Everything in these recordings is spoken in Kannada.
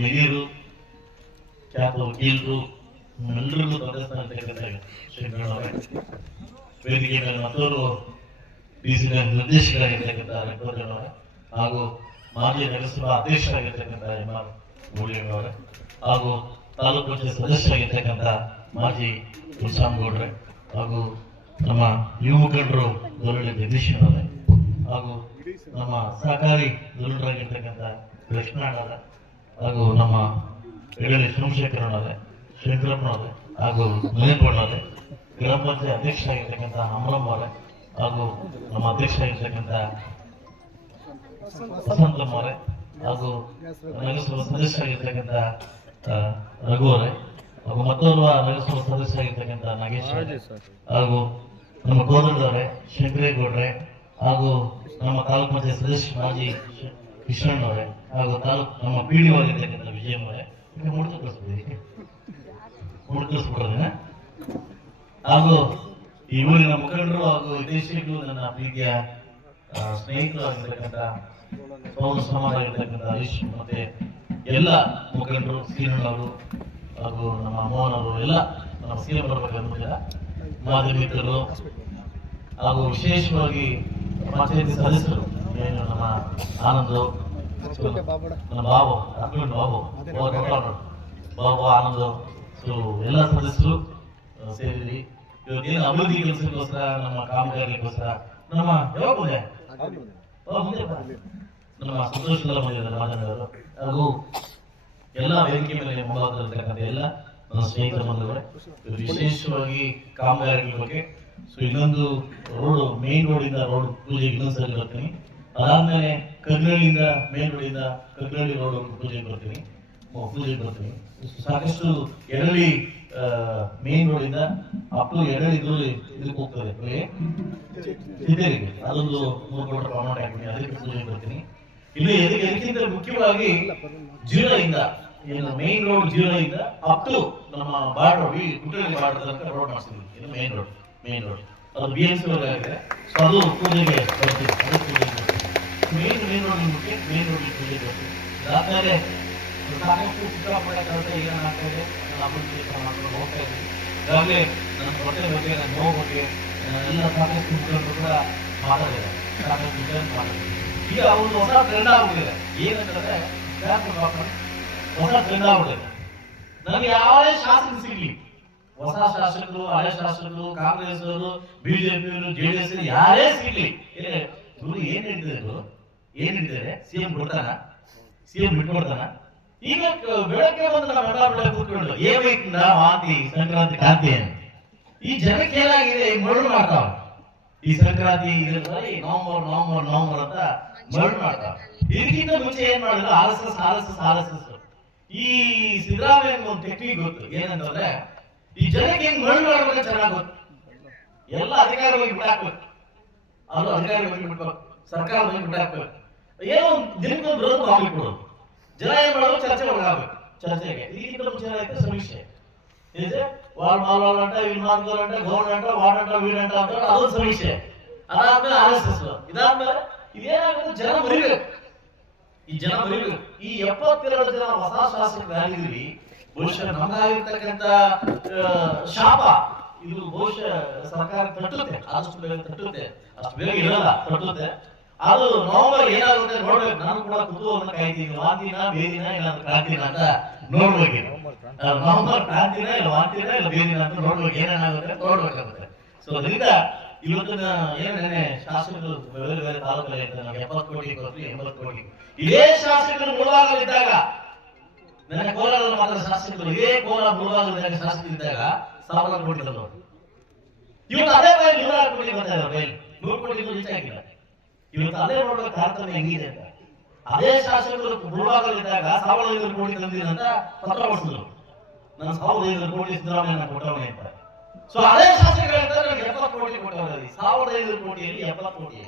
ಹಿರಿಯರು ಖ್ಯಾತ ವಕೀಲರು ಎಲ್ಲರಿಗೂ ವೇದಿಕೆ ಮೇಲೆ ಮತ್ತೋರು ಡಿ ಸಿ ನಿರ್ದೇಶಕರಾಗಿರ್ತಕ್ಕಂಥ ರೆಡ್ಡೋಜನವರೇ ಹಾಗೂ ಮಾಜಿ ನಗರಸಭಾ ಅಧ್ಯಕ್ಷರಾಗಿರ್ತಕ್ಕಂಥ ಎಂ ಆರ್ ಗೋಳಿಯವರ ಹಾಗೂ ತಾಲೂಕು ಪಂಚಾಯತ್ ಸದಸ್ಯರಾಗಿರ್ತಕ್ಕಂಥ ಮಾಜಿ ಗೌಡ್ರೆ ಹಾಗೂ ನಮ್ಮ ಯುವ ಮುಖಂಡರು ದೊರಳಿ ಹಾಗೂ ನಮ್ಮ ಸಹಕಾರಿ ದೊರಳರಾಗಿರ್ತಕ್ಕಂಥ ಕೃಷ್ಣಣ್ಣವರೇ ಹಾಗೂ ನಮ್ಮ ಎಡಳಿ ಸೋಮಶೇಖರನವರೇ ಶಂಕರಪ್ಪನವರೇ ಹಾಗೂ ಮನೇಪಣ್ಣವರೇ ಗ್ರಾಮ ಪಂಚಾಯತ್ ಅಧ್ಯಕ್ಷರಾಗಿರ್ತಕ್ಕಂಥ ಅಮರಮ್ಮವರೇ ಹಾಗೂ ನಮ್ಮ ಅಧ್ಯಕ್ಷರಾಗಿರ್ತಕ್ಕಂಥ ವಸಂತಮ್ಮವರೇ ಹಾಗೂ ನಗರಸಭಾ ಸದಸ್ಯರಾಗಿರ್ತಕ್ಕಂಥ ಆಗಿರ್ತಕ್ಕಂಥ ರಘು ಅವರೇ ಹಾಗೂ ಮತ್ತೋರ್ವ ನಗರಸಭಾ ಸದಸ್ಯರಾಗಿರ್ತಕ್ಕಂಥ ನಾಗೇಶ್ ಅವರೇ ಹಾಗೂ ನಮ್ಮ ಕೋದಂಡವರೇ ಶಂಕರೇಗೌಡ್ರೆ ಹಾಗೂ ನಮ್ಮ ತಾಲೂಕು ಪಂಚಾಯತ್ ಸದಸ್ಯ ಮಾಜಿ ಕಿಶಣ್ಣವರೇ ಹಾಗೂ ತಾಲೂಕು ನಮ್ಮ ಪಿ ಡಿ ಆಗಿರ್ತಕ್ಕಂಥ ಮುಡಿದು ಈಗ ಮುಡ್ದು ಕಳಿಸ್ಬಿಡಿ ಮುಡ್ದು ಹಾಗೂ ಈ ಊರಿನ ಮುಖಂಡರು ಹಾಗೂ ವಿದೇಶಿಗಳು ನನ್ನ ಪ್ರೀತಿಯ ಸ್ನೇಹಿತರು ಆಗಿರ್ತಕ್ಕಂಥ, ಪೌರ ಸಮಾಜ ಆಗಿರ್ತಕ್ಕಂಥ ಹರೀಶ್ ಮತ್ತೆ ಎಲ್ಲ ಮುಖಂಡರು ಸೀನಣ್ಣವರು ಹಾಗೂ ನಮ್ಮ ಅಮ್ಮನವರು ಅವರು ಎಲ್ಲ ನಮ್ಮ ಸಿಎಂ ಬರ್ಬೇಕಂತ ಮಾಧ್ಯಮಿಕರು ಹಾಗೂ ವಿಶೇಷವಾಗಿ ಪಂಚಾಯತಿ ಸದಸ್ಯರು. ಏನು ನಮ್ಮ ಆನಂದ್ ನಮ್ಮ ಬಾಬು ಅರ್ಜುನ್ ಬಾಬು. ಬಾಬು ಆನಂದ್ ಸೊ ಎಲ್ಲ ಸದಸ್ಯರು ಸೇರಿದ್ರಿ ಇವತ್ತೇನು ಅಭಿವೃದ್ಧಿ ಕೆಲಸಕ್ಕೋಸ್ಕರ ನಮ್ಮ ಕಾಮಗಾರಿಗೋಸ್ಕರ ನಮ್ಮ ಯಾವಾಗ ಮುಂದೆ ನಮ್ಮ ಸಂತೋಷದ ಬಂದಿದ್ದಾರೆ ಮಾತನಾಡೋರು ಹಾಗೂ ಎಲ್ಲ ವೇದಿಕೆ ಮೇಲೆ ಮುಂಭಾಗದಲ್ಲಿರ್ತಕ್ಕಂಥ ಎಲ್ಲ ನನ್ನ ಸ್ನೇಹಿತರ ಬಂಧುಗಳೇ. ವಿಶೇಷವಾಗಿ ಕಾಮಗಾರಿಗಳ ಬಗ್ಗೆ. ಸೊ ಇನ್ನೊಂದು ರೋಡ್ ಮೇನ್ ರೋಡ್ ಇಂದ ರೋಡ್ ಪೂಜೆಗೆ ಇನ್ನೊಂದು ಸರಿ ಬರ್ತೀನಿ. ಅದಾದ್ಮೇಲೆ ಕಗ್ನಳ್ಳಿಯಿಂದ ಮೇನ್ ರೋಡ್ ಇಂದ ಕಗ್ನಳ್ಳಿ ರೋಡ್ ಪೂಜೆಗೆ ಬರ್ತೀನಿ. ಪೂಜೆಗೆ ಬರ್ತೀನಿ. ಸಾಕಷ್ಟು ಎರಳಿ ಮೇನ್ ರೋಡ್ ಇಂದ ಅಪ್ ಟು ಎರಳಿ ಇದಕ್ಕೆ ಹೋಗ್ತದೆ? ಸಿದ್ದೇರಿಗೆ ಅದೊಂದು ಮೂರು ಕಿಲೋಮೀಟರ್ ಪ್ರಮಾಣ ಹಾಕ್ತೀನಿ ಅದಕ್ಕೆ ಪೂಜೆಗೆ ಬರ್ತೀನಿ. ಇಲ್ಲಿ ಎದಕ್ಕೆ ಎದಕ್ಕಿಂತ ಮುಖ್ಯವಾಗಿ ಜೀರೋಯಿಂದ ಏನು ಮೇನ್ ರೋಡ್ ಜೀರೋಯಿಂದ ಅಪ್ ಟು ನಮ್ಮ ಬಾರ್ಡರ್ ಈ ಕುಟುಂಬ ಬಾರ್ಡರ್ ತನಕ ರೋಡ್ ಮಾಡ್ತೀನಿ ಇದು ಮೇನ್ ರೋಡ್ ಮೇನ್ ರೋಡ್ ಅದು ಬಿ ಸಿ ಆಗಿದೆ. ಸೊ ಅದು ಪೂಜೆಗೆ ಬರ್ತೀವಿ ಮೇನ್ ಮೇನ್ ರೋಡ್ ಮುಖ್ಯ ಮೇನ್ ಅದಾದ್ಮೇಲೆ ಸಾಕಷ್ಟು ಸಿಕ್ಕಾಪಟ್ಟೆ ಕೆಲಸ ಈಗ ಇದೆ ನಾನು ಅಭಿವೃದ್ಧಿ ಮಾಡ್ಕೊಂಡು ಹೋಗ್ತಾ ಇದ್ದೀನಿ. ಈಗಾಗಲೇ ನನ್ನ ಹೊಟ್ಟೆ ಬಗ್ಗೆ ನನ್ನ ನೋವು ಬಗ್ಗೆ ಎಲ್ಲ ಸಾಕಷ್ಟು ಮುಖಂಡರು ಕೂಡ ಮಾತಾಡಿದ್ದಾರೆ. ಸಾಕಷ್ಟು ಮುಖಂಡರು ಮಾತಾಡಿದ್ದಾರೆ. ಈಗ ಒಂದು ಹೊಸ ಟ್ರೆಂಡ್ ಆಗ್ಬಿಟ್ಟಿದೆ. ಏನಂತಂದ್ರೆ ಹೊಸ ಟ್ರೆಂಡ್ ಆಗ್ಬಿಟ್ಟಿದೆ. ನನಗೆ ಯಾವೇ ಶಾಸನ ಸಿಗ್ಲಿ. ಹೊಸ ಶಾಸಕರು ಹಳೆ ಶಾಸಕರು ಕಾಂಗ್ರೆಸ್ ಅವರು ಬಿಜೆಪಿ ಅವರು ಜೆಡಿಎಸ್ ಯಾರೇ ಸಿಗ್ಲಿ. ಏನ್ ಹೇಳಿದ್ರು ಏನ್ ಹೇಳಿದ್ದಾರೆ ಸಿಎಂ ಕೊಡ್ತಾನ? ಸಿಎಂ ಬಿಟ್ಕೊಡ್ತಾನ? ಈಗ ಬೆಳಗ್ಗೆ ಬಂದು ನಮ್ಮ ಎಲ್ಲ ಬೆಳಗ್ಗೆ ಕೂತ್ಕೊಂಡು ಏವೈಕ್ನ ವಾಂತಿ, ಸಂಕ್ರಾಂತಿ, ಕಾಂತಿ ಅಂತ. ಈ ಜನಕ್ಕೆ ಏನಾಗಿದೆ? ಈ ಮರಳು ಮಾಡ್ತಾವ. ಈ ಸಂಕ್ರಾಂತಿ ಇದರಲ್ಲಿ ನವಂಬರ್ ನವಂಬರ್ ನವಂಬರ್ ಅಂತ ಮರಳು ಮಾಡ್ತಾವ. ಇದಕ್ಕಿಂತ ಮುಂಚೆ ಏನ್ ಮಾಡಿದ್ರು? ಆರ್ ಎಸ್ ಎಸ್ ಈ ಸಿದ್ದರಾಮಯ್ಯ ಒಂದು ಟೆಕ್ನಿಕ್ ಗೊತ್ತು. ಏನಂತಂದ್ರೆ, ಈ ಜನಕ್ಕೆ ಹೆಂಗ್ ಮರಳು ಮಾಡ್ಬೇಕು ಚೆನ್ನಾಗಿ ಗೊತ್ತು. ಎಲ್ಲ ಅಧಿಕಾರ ಹೋಗಿ ಬಿಟ್ಟಾಕ್ಬೇಕು. ಅದು ಅಧಿಕಾರ ಹೋಗಿ ಬಿಟ್ಬೇಕು ಸರ್ಕಾರ ಹೋಗಿ ಬಿಟ್ಟಾಕ್ಬೇಕು. ಏನೋ ದಿನಕ್ಕೆ ದಿನಕ್ಕೊಂದು ಬರೋದು ಮಾಮೂಲಿ ಕೊಡೋದು ಜನ ಏನ್ ಮಾಡೋದು ಚರ್ಚೆ ಒಳಗಾಗಬೇಕು ಚರ್ಚೆಗೆ. ಇದಕ್ಕಿಂತ ಜನ ಏನಾಯ್ತು ಸಮೀಕ್ಷೆ. ವಾರ್ಡ್ ಮಾಲ್ ಅಂಟ ಮಾಲ್ ಗೋಲ್ ಅಂತ ಅಂಟ, ವಾರ್ಡ್ ಅಂಟ ಅಂತ ಅದು ಸಮೀಕ್ಷೆ. ಅದಾದ್ಮೇಲೆ ಆರ್ ಎಸ್ ಎಸ್ ಇದಾದ್ಮೇಲೆ ಇದೇನಾಗುತ್ತೆ, ಜನ ಮರಿಬೇಕು. ಈ ಜನ ಮರಿಬೇಕು. ಈ ಎಪ್ಪತ್ತೆರಡು ಜನ ಹೊಸ ಶಾಸಕರು ಯಾರಿದ್ರಿ ಬಹುಶಃ ನಮಗಾಗಿರ್ತಕ್ಕಂಥ ಶಾಪ. ಇದು ಬಹುಶಃ ಸರ್ಕಾರ ತಟ್ಟುತ್ತೆ. ಆದಷ್ಟು ಬೇಗ ತಟ್ಟುತ್ತೆ. ಅಷ್ಟು ಬೇಗ ಇರಲ್ಲ, ತಟ್ಟುತ್ತೆ. ಅದು ನವೆಂಬರ್ ಏನಾಗುತ್ತೆ ನೋಡ್ಬೇಕು, ನಾನು ಕೂಡ ಕುತೂಹಲ ಕಾಯ್ತೀನಿ ವಾಂತಿನ ಬೇದಿನ ಇಲ್ಲ ಕ್ರಾಂತಿನ ಅಂತ ನೋಡ್ಬೇಕು ನವೆಂಬರ್ ಕ್ರಾಂತಿನ ಇಲ್ಲ ವಾಂತಿನ ಇಲ್ಲ ಬೇದಿನ ಅಂತ ನೋಡ್ಬೇಕು, ಏನೇನಾಗುತ್ತೆ ನೋಡ್ಬೇಕಾಗುತ್ತೆ. ಸೊ ಅದರಿಂದ ಇವತ್ತಿನ ಏನೇನೆ ಶಾಸಕರು ಬೇರೆ ಬೇರೆ ತಾಲೂಕಲ್ಲಿ ಇರ್ತಾರೆ ನಾವು ಎಪ್ಪತ್ತು ಕೋಟಿ ಕೊಟ್ಟು ಎಂಬತ್ತು ಕೋಟಿ. ಇದೇ ಶಾಸಕರು ಮುಳುವಾಗಲಿದ್ದಾಗ, ನನ್ನ ಕೋಲಾರ ಮಾತ್ರ ಶಾಸಕರು, ಇದೇ ಕೋಲ ಮುಳುವಾಗಲಿದ್ದಾಗ ಶಾಸಕರಿದ್ದಾಗ ಸಾವಿರಾರು ಕೋಟಿ ತಂದವರು ಇವತ್ತು ಅದೇ ಬಾಯಿ ನೂರಾರು ಕೋಟಿ ಬರ್ತಾ ಇದ್ದಾರೆ ಬೈಲ್ ನೂರು ಕೋಟಿ ರೀಚ್ ಆಗಿಲ್ಲ ಇವತ್ತು ಅದೇ ನೋಡ್ಬೇಕು ತಾರತಮ್ಯ ಹೆಂಗಿದೆ ಅಂತ. ಅದೇ ಶಾಸಕರು ಮುಳುವಾಗಲಿದ್ದಾಗ ಸಾವಿರದ ಐನೂರು ಕೋಟಿ ತಂದಿಲ್ಲ ಅಂತ ಪತ್ರ ಹೊಡಿಸಿದ್ರು. ನಾನು ಸಾವಿರದ ಐನೂರು ಕೋಟಿ ಸಿದ್ದರಾಮಯ್ಯ ಕೊಟ್ಟವನೇ ಅಂತ. ಸೊ ಅದೇ ಶಾಸಕರು ಹೇಳ್ತಾರೆ, ನನಗೆ ಎಪ್ಪತ್ತು ಕೋಟಿ ಕೊಟ್ಟವರಲ್ಲಿ ಸಾವಿರದ ಐನೂರು ಕೋಟಿಯಲ್ಲಿ ಎಪ್ಪತ್ತು ಕೋಟಿ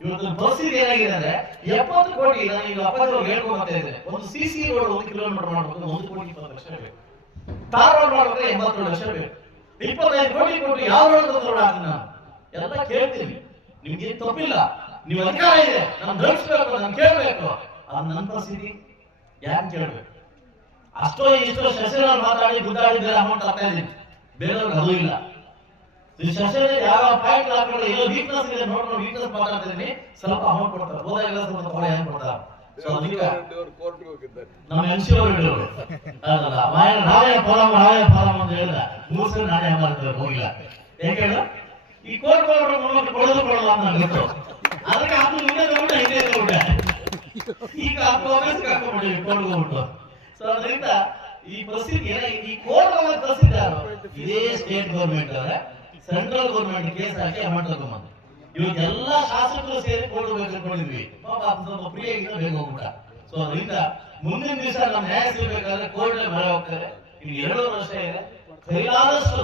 ಇವತ್ತು ಪರಿಸ್ಥಿತಿ ಏನಾಗಿದೆ ಅಂದ್ರೆ, ಎಪ್ಪತ್ತು ಕೋಟಿ ನಾನು ಈಗ ಅಪ್ಪಾಜಿ ಹೇಳ್ಕೊಂಡು ಇದ್ರೆ ಇದ್ದೇನೆ ಒಂದು ಸಿ ಸಿ ರೋಡ್ ಒಂದು ಕಿಲೋಮೀಟರ್ ಮಾಡಬೇಕು ಒಂದು ಕೋಟಿ ಇಪ್ಪತ್ತು ಲಕ್ಷ ಬೇಕು. ತಾರ್ ರೋಡ್ ಮಾಡ್ಬೇಕಾದ್ರೆ ಎಂಬತ್ತೇಳು ಲಕ್ಷ ಬೇಕು. ಇಪ್ಪತ್ತೈದು ಕೋಟಿ ಕೊಟ್ಟು ಯಾವ ರೋಡ್ ರೋಡ್ ಅದನ್ನ ಎಲ್ಲ ಕೇಳ್ತೀನಿ ನಿಮ್ಗೆ ತಪ್ಪಿಲ್ಲ. ನೀವು ಅಧಿಕಾರ ಇದೆ. ನಾನು ನಡೆಸ್ಬೇಕು ನಾನು ಕೇಳಬೇಕು ಅದು ನನ್ನ ಪರಿಸ್ಥಿತಿ ಯಾಕೆ ಕೇಳಬೇಕು? ಅಷ್ಟೋ ಇಷ್ಟೋ ಸೆಷನ್ ಮಾತಾಡಿ ಗುದ್ದಾಡಿದ್ರೆ ಅಮೌಂಟ್ ಹಾಕ್ತಾ ಇದ್ದೀನಿ. ಬೇರೆಯವ್ರಿಗೆ ಅದು ಇಲ್ಲ. ಈ ಸೆಷನ್ ಯಾವ ಪಾಯಿಂಟ್ ಹಾಕೊಂಡು ಏನೋ ವೀಕ್ನೆಸ್ ಇದೆ ನೋಡ್ಕೊಂಡು ವೀಕ್ನೆಸ್ ಮಾತಾಡ್ತಿದ್ದೀನಿ ಸ್ವಲ್ಪ ಅಮೌಂಟ್ ಕೊಡ್ತಾರೆ. ಹೋದಾಗೆಲ್ಲ ಸ್ವಲ್ಪ ಕೊಡ ಹೆಂಗ್ ಕೊಡ್ತಾರೆ? ನಮ್ಮ ಎಂ ಸಿ ಅವರು ಹೇಳಿದ್ರು. ನಾವೇ ಫಾಲಮ್ ನಾವೇ ಫಾಲಮ್ ಅಂತ ಹೇಳಿದ ಮೂರ್ ಸಲ ನಾನೇ ಮಾಡ್ತೇವೆ ಹೋಗಿಲ್ಲ. ಯಾಕೆ ಹೇಳು ಈ ಕೋರ್ಟ್ ಮೂಲಕ ಕೊಡೋದು ಕೊಡೋದು ಅಂತ ಗೊತ್ತು ಅದಕ್ಕೆ ಅದು ಮುಂದೆ ತಗೊಂಡು ಹಿಂದೆ ತಗೊಂಡೆ ಈಗ ಅದು ವಾಪಸ್ ಹಾಕೊಂಡ್ಬಿಟ್ಟಿವಿ ಕೋರ್ಟ್ ಹೋಗ್ಬಿಟ್ಟು. ಸೊ ಅದರಿಂದ ಈ ಪರಿಸ್ಥಿತಿ ಈ ಕೋರ್ಟ್ ಪರಿಸ್ಥಿತಿ ಯಾರು? ಇದೇ ಸ್ಟೇಟ್ ಗೌರ್ಮೆಂಟ್ ಅವರೇ. ಸೆಂಟ್ರಲ್ ಗೌರ್ಮೆಂಟ್ ಕೇಸ್ ಹಾಕಿ ಅಮೌಂಟ್ ತಗೊಂಬಂದು ಎಲ್ಲಾ ಶಾಸಕರು ಸೇರಿ ಹೋಗ್ಬೇಕು ಅನ್ಕೊಂಡಿದ್ವಿ ಪಾಪ ಅದು ಸ್ವಲ್ಪ ಫ್ರೀ ಆಗಿದ್ರೆ ಬೇಗ ಹೋಗ್ಬಿಟ್ಟ. ಸೊ ಅದರಿಂದ ಮುಂದಿನ ದಿವಸ ನಮ್ಮ ನ್ಯಾಯ ಸಿಗಬೇಕಾದ್ರೆ ಕೋರ್ಟ್ ಬರ ಹೋಗ್ತಾರೆ ಇನ್ನು ಎರಡು ವರ್ಷ ಇದೆ. ಕೈಲಾದಷ್ಟು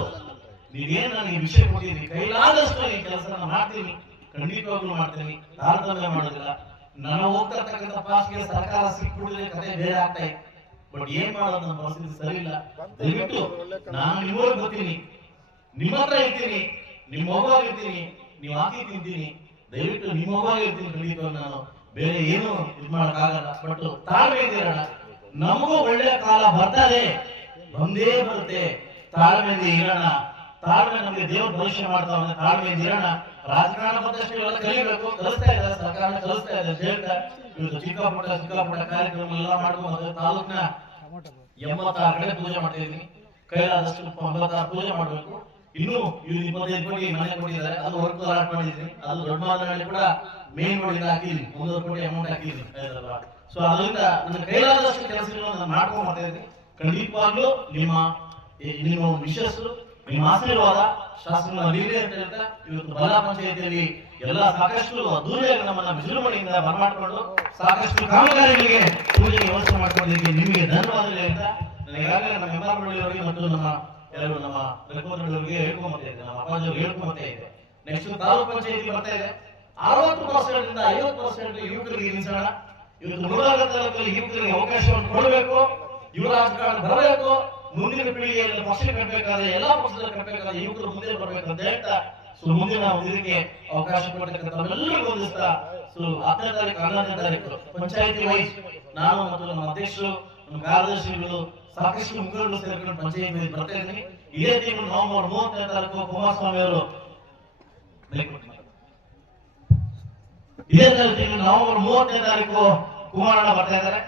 ನೀವೇನ್ ನನಗೆ ವಿಷಯ ಕೊಟ್ಟಿದ್ರಿ ಕೈಲಾದಷ್ಟು ಈ ಕೆಲಸ ನಾನು ಮಾಡ್ತೀನಿ. ಖಂಡಿತವಾಗ್ಲೂ ಮಾಡ್ತೀನಿ. ತಾರತಮ್ಯ ಮಾಡೋದಿಲ್ಲ. ನಾನು ಹೋಗ್ತಾ ಪಾಸ್ ಪಾಸ್ಗೆ ಸರ್ಕಾರ ಸಿಕ್ಬಿಡಿದ್ರೆ ಕತೆ ಬೇರೆ ಆಗ್ತಾ ಇತ್ತು ಬಟ್ ಏನ್ ಮಾಡೋದು ನಮ್ಮ ಪರಿಸ್ಥಿತಿ ದಯವಿಟ್ಟು ನಾನು ನಿಮ್ಮವ್ರಿಗೆ ಬರ್ತೀನಿ ನಿಮ್ಮ ಹತ್ರ ಇರ್ತೀನಿ. ನಿಮ್ಮ ಮಗುವಾಗ ಇರ್ತೀನಿ. ನೀವು ಹಾಕಿ ತಿಂತೀನಿ. ದಯವಿಟ್ಟು ನಿಮ್ಮ ಮಗುವಾಗ ಇರ್ತೀನಿ ನಾನು. ಬೇರೆ ಏನು ಇದು ಮಾಡೋಕ್ಕಾಗಲ್ಲ. ಬಟ್ ತಾಳ್ಮೆ ಇದ್ದೀರಣ್ಣ ನಮಗೂ ಒಳ್ಳೆಯ ಕಾಲ ಬರ್ತದೆ ಬಂದೇ ಬರುತ್ತೆ. ತಾಳ್ಮೆಯಿಂದ ಇರೋಣ ತಾಳ್ಮೆ ನಮಗೆ ದೇವರು ಭವಿಷ್ಯ ಮಾಡ್ತಾ ಅಂದ್ರೆ ತಾಳ್ಮೆಯಿಂದ ಇರೋಣ ರಾಜಕಾರಣ ಬಂದಷ್ಟು ಇವೆಲ್ಲ ಕಲಿಬೇಕು. ಕಲಿಸ್ತಾ ಇದ್ದಾರೆ ಸರ್ಕಾರ ಕಲಿಸ್ತಾ ಇದೆ. ಹೇಳ್ತಾ ಇವತ್ತು ಚಿಕ್ಕ ಪುಟ್ಟ ಕಾರ್ಯಕ್ರಮ ಎಲ್ಲ ಮಾಡ್ಕೊಂಡು ತಾಲೂಕಿನ ಎಂಬತ್ತಾರು ಕಡೆ ಪೂಜೆ ಮಾಡ್ತಾ ಇದೀನಿ ಕೈಲಾದಷ್ಟು ಎಂಬತ್ತಾರು ಪೂಜೆ ಮಾಡಬೇಕು. ಇನ್ನು ಇವ್ರು ಇಪ್ಪತ್ತೈದು ಕೋಟಿ ಮನೆ ಕೊಟ್ಟಿದ್ದಾರೆ. ಅದು ವರ್ಕ್ ಅಲಾಟ್ ಮಾಡಿದ್ದೀನಿ. ಅದು ದೊಡ್ಡ ಮಾದರಿಯಲ್ಲಿ ಕೂಡ ಮೇನ್ ರೋಡ್ ಹಾಕಿದ್ದೀನಿ. ಒಂದೂವರೆ ಕೋಟಿ ಅಮೌಂಟ್ ಹಾಕಿದ್ದೀನಿ ಸೊ ಅದರಿಂದ ನನ್ನ ಕೈಲಾದಷ್ಟು ಕೆಲಸಗಳನ್ನು ನಾನು ಮಾಡ್ಕೊಂಡು ಬರ್ತಾ ಇದ್ದೀನಿ. ಖಂಡಿತವಾಗ್ಲೂ ನಿಮ್ಮ ನಿಮ್ಮ ವಿಶಸ್ಸು ನಿಮ್ಮ ಆಶೀರ್ವಾದ ನೀವೇ ಅಂತ ಇವತ್ತು ಬಲ ಪಂಚಾಯತಿಯಲ್ಲಿ ಎಲ್ಲ ಸಾಕಷ್ಟು ಅದ್ದೂರಿಯಾಗಿ ನಮ್ಮನ್ನ ವಿಜೃಂಭಣೆಯಿಂದ ಬರಮಾಡಿಕೊಂಡು ಸಾಕಷ್ಟು ಕಾಮಗಾರಿಗಳಿಗೆ ಪೂಜೆ ವ್ಯವಸ್ಥೆ ಮಾಡ್ಕೊಂಡಿದ್ದಕ್ಕೆ ನಿಮಗೆ ಧನ್ಯವಾದಗಳು ಅಂತ ಈಗಾಗಲೇ ನಮ್ಮ ಹೆಬ್ಬಾರವಳ್ಳಿಯವರಿಗೆ ಮತ್ತು ನಮ್ಮ ಎಲ್ಲರೂ ನಮ್ಮ ರಘುವರವರಿಗೆ ಹೇಳ್ಕೊಂಬತ್ತೆ ಇದೆ ನಮ್ಮ ಅಪ್ಪಾಜಿಯವ್ರಿಗೆ ಹೇಳ್ಕೊಂಬತ್ತೆ ಇದೆ ನೆಕ್ಸ್ಟ್ ತಾಲೂಕು ಪಂಚಾಯತಿ ಬರ್ತಾ ಇದೆ. ಅರವತ್ತು ಪರ್ಸೆಂಟ್ ಐವತ್ತು ಪರ್ಸೆಂಟ್ ಯುವಕರಿಗೆ ನಿಲ್ಸೋಣ ಇವತ್ತು ಮುಳಬಾಗ ತಾಲೂಕಲ್ಲಿ ಯುವಕರಿಗೆ ಅವಕಾಶವನ್ನು ಕೊಡಬೇಕು ಯುವ ರಾಜಕಾರಣ ಬರಬೇಕು ಮುಂದಿನ ಪೀಳಿಗೆಯಲ್ಲಿ ಪಕ್ಷ ಕಟ್ಟಬೇಕಾದ್ರೆ, ಎಲ್ಲಾ ಪಕ್ಷದಲ್ಲಿ ಕಟ್ಟಬೇಕಾದ್ರೆ ಯುವಕರು ಮುಂದೆ ಬರಬೇಕು ಅಂತ ಹೇಳ್ತಾ, ಸೊ ಮುಂದಿನ ಇದಕ್ಕೆ ಅವಕಾಶ ಕೊಡ್ತಕ್ಕಂಥ ಎಲ್ಲರಿಗೂ ಹೊಂದಿಸ್ತಾ ಸೊ ಹತ್ತನೇ ತಾರೀಕು, ಹನ್ನೊಂದನೇ ತಾರೀಕು, ಪಂಚಾಯತಿ ವೈಸ್ ನಾನು ಮತ್ತು ನಮ್ಮ ಅಧ್ಯಕ್ಷರು, ನಮ್ಮ ಕಾರ್ಯದರ್ಶಿಗಳು, ಸಾಕಷ್ಟು ಮುಖಂಡರು ಸೇರ್ಕೊಂಡು ಪಂಚಾಯತಿ ಬರ್ತಾ ಇದ್ದೀನಿ. ಇದೇ ತಿಂಗಳು ನವೆಂಬರ್ ಮೂವತ್ತನೇ ತಾರೀಕು ಕುಮಾರಸ್ವಾಮಿ ಅವರು ಇದೇ ತಿಂಗಳು ನವೆಂಬರ್ ಮೂವತ್ತನೇ ತಾರೀಕು ಕುಮಾರಣ್ಣ ಬರ್ತಾ ಇದ್ದಾರೆ.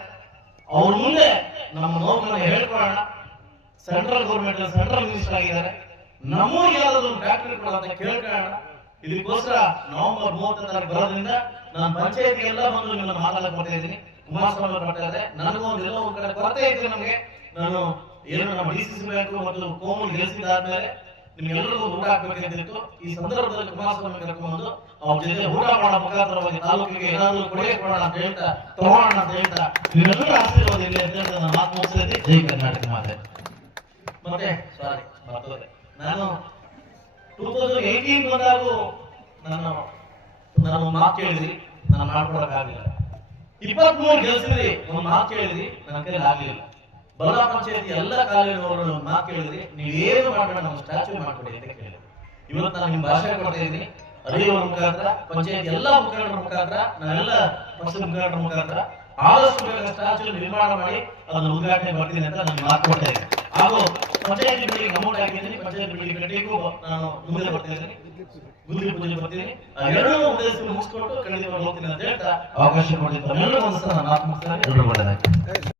ಅವ್ರ ಮುಂದೆ ನಮ್ಮ ನೋವನ್ನು ಹೇಳ್ಕೊಳ್ಳೋಣ. ಸೆಂಟ್ರಲ್ ಗೌರ್ಮೆಂಟ್ ಸೆಂಟ್ರಲ್ ಮಿನಿಸ್ಟರ್ ಆಗಿದ್ದಾರೆ. ನಮ್ಮೂರಿಗೆ ಯಾವ್ದಾದ್ರು ಫ್ಯಾಕ್ಟರಿ ಕೊಡ ಅಂತ ಕೇಳ್ಕೊಳ್ಳೋಣ ಇದಕ್ಕೋಸ್ಕರ ನವೆಂಬರ್ ಮೂವತ್ತನೇ ತಾರೀಕು ಬರೋದ್ರಿಂದ ನಾನು ಪಂಚಾಯತಿ ಎಲ್ಲ ಬಂದು ನಿಮ್ಮನ್ನು ಮಾತಾಡಕ್ ಬರ್ತಾ ಇದ್ದೀನಿ. ಕುಮಾರಸ್ವಾಮಿ ಅವರು ಬರ್ತಾ ಇದ್ದಾರೆ. ನನಗೂ ಒಂದು ಎಲ್ಲೋ ಒಂದ್ ಕಡೆ ಕೊರತೆ ಇತ್ತು ನಮಗೆ. ನಾನು ಏನು ನಮ್ಮ ಡಿ ಸಿ ಸಿ ಬ್ಯಾಂಕ್ ಮತ್ತು ಕೋಮಲ್ ಗೆಲ್ಸಿದಾದ್ಮೇಲೆ ನಿಮ್ಗೆಲ್ಲರಿಗೂ ಊಟ ಹಾಕ್ಬೇಕಂತಿತ್ತು ಈ ಸಂದರ್ಭದಲ್ಲಿ ಕುಮಾರಸ್ವಾಮಿ ಕರ್ಕೊಂಡು ಅವ್ರ ಜೊತೆ ಊಟ ಮಾಡೋ ಮುಖಾಂತರವಾಗಿ ತಾಲೂಕಿಗೆ ಏನಾದರೂ ಕೊಡುಗೆ ಕೊಡೋಣ ಅಂತ ಹೇಳ್ತಾ ತಗೋಣ ಅಂತ ಹೇಳ್ತಾ ನಿಮ್ಮೆಲ್ಲರೂ ಆಶೀರ್ವಾದ ಇಲ್ಲಿ ಅಂತ ಹೇಳ್ತಾ ನನ್ನ ಮಾತು ಮುಗಿಸಿದೆ ಜೈ ಕರ್ನಾಟಕ ಮಾತೆ. ಮತ್ತೆ? ಸಾರಿ ಮರ್ತೋದೆ ನಾನು ಟೂ ತೌಸಂಡ್ ಏಯ್ಟೀನ್ ಬಂದಾಗೂ ನನ್ನ ನನ್ನ ಮಾತು ಕೇಳಿದ್ರಿ ನಾನು ಮಾಡ್ಕೊಡಕ್ಕಾಗಲಿಲ್ಲ. ಇಪ್ಪತ್ಮೂರು ಗೆಲ್ಸಿದ್ರಿ ಒಂದು ಮಾತು ಕೇಳಿದ್ರಿ ನನ್ನ ಕೈಲಿ ಆಗ್ಲಿಲ್ಲ. ಬಲ್ಲ ಪಂಚಾಯತಿ ಎಲ್ಲ ಕಾಲೇಜಿನವರು ಮಾತು ಕೇಳಿದ್ರಿ ನೀವೇನು ಮಾಡಬೇಡ ನಮ್ಮ ಸ್ಟ್ಯಾಚು ಮಾಡ್ಕೊಡಿ ಅಂತ ಕೇಳಿದ್ರು. ಇವತ್ತು ನಾನು ನಿಮ್ಮ ಭಾಷೆ ಕೊಡ್ತಾ ಇದ್ದೀನಿ ಅರಿಯುವ ಮುಖಾಂತರ ಪಂಚಾಯತ್ ಎಲ್ಲ ಮುಖಂಡರ ಮುಖಾಂತರ ನಾವೆಲ್ಲ ಪಕ್ಷದ ಮುಖಂಡರ ಮುಖಾಂತರ ಆದಷ್ಟು ಬೇಗ ಸ್ಟ್ಯಾಚು ನಿರ್ಮಾಣ ಮಾಡಿ ಅದನ್ನು ಉದ್ಘಾಟನೆ ಮಾಡ್ತೀನಿ ಅಂತ ನಾನು ಮಾತು ಕೊಡ್ತಾ ಇದ್ದೀನಿ. ಹಾಗೂ ಪಂಚಾಯತ್ ಬಿಲ್ಡಿಂಗ್ ಅಮೌಂಟ್ ಆಗಿದ್ದೀನಿ ಪಂಚಾಯತ್ ಬಿಲ್ಡಿಂಗ್ ಕಟ್ಟಿಗೂ ನಾನು ಮುಂದೆ ಬರ್ತಿದ್ದೇನೆ ಗುದ್ಲಿ ಪೂಜೆ ಬರ್ತೀನಿ. ಎರಡೂ ಉದ್ದೇಶ ಮುಗಿಸ್ಕೊಂಡು ಖಂಡಿತವಾಗಿ ಹೋಗ್ತೀನಿ ಅಂತ ಹೇಳ್ತಾ ಅವಕಾಶ ಕೊಟ್ಟಿದ್ದ ಎಲ್ಲರೂ ಒಂದು ಸಲ ಮಾತು ಮುಗಿಸ್ತಾರೆ ಎಲ್ಲರೂ ಒಳ್ಳೆದಾಗಿ